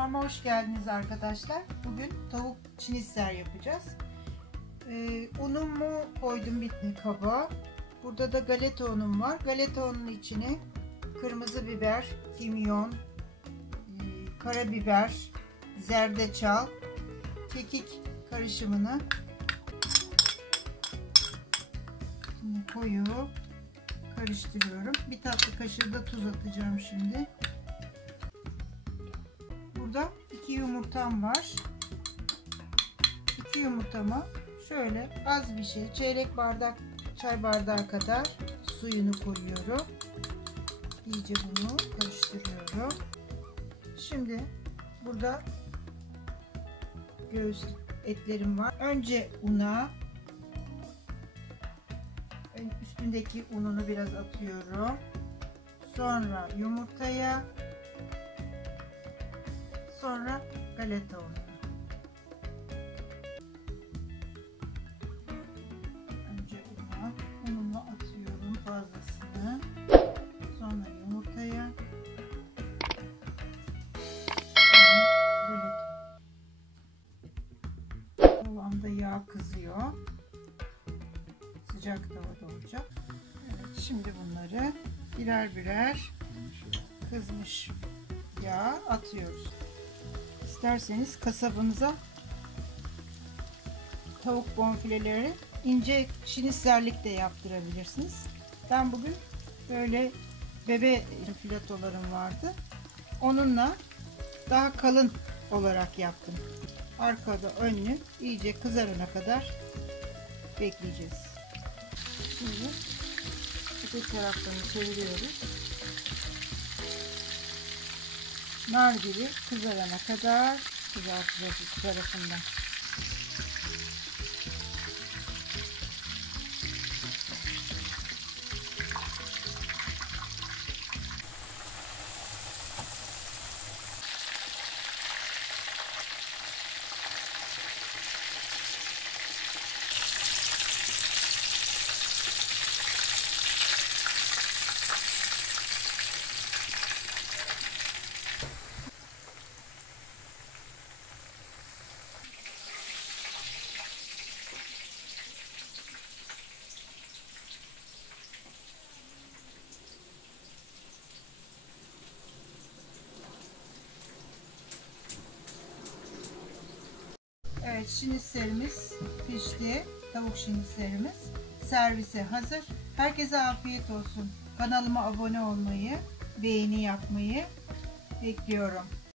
Mutfağıma hoş geldiniz arkadaşlar. Bugün tavuk şinitzel yapacağız. Unumu koydum bir kaba. Burada da galeta unum var. Galeta unun içine kırmızı biber, kimyon, karabiber, zerdeçal, kekik karışımını koyup karıştırıyorum. Bir tatlı kaşığı da tuz atacağım şimdi. Burada 2 yumurtam var. 2 yumurtamı şöyle az bir şey, çeyrek bardak çay bardağı kadar suyunu koyuyorum. İyice bunu karıştırıyorum. Şimdi burada göğüs etlerim var. Önce una, üstündeki ununu biraz atıyorum. Sonra yumurtaya, sonra galeta unu. Önce ununu atıyorum fazlasını. Sonra yumurtaya. Sonra galeta. Tavamda yağ kızıyor. Sıcak tavada olacak. Evet, şimdi bunları birer birer kızmış yağ atıyoruz. İsterseniz kasabınıza tavuk bonfileleri ince şinitzellik de yaptırabilirsiniz. Ben bugün böyle bebe filetolarım vardı. Onunla daha kalın olarak yaptım. Arkada önlü iyice kızarana kadar bekleyeceğiz. Şimdi öteki taraflarını çeviriyoruz. Nar gibi kızarana kadar kızartacağız iki tarafından. Evet, şinitzelimiz pişti. Tavuk şinitzelimiz servise hazır. Herkese afiyet olsun. Kanalıma abone olmayı, beğeni yapmayı bekliyorum.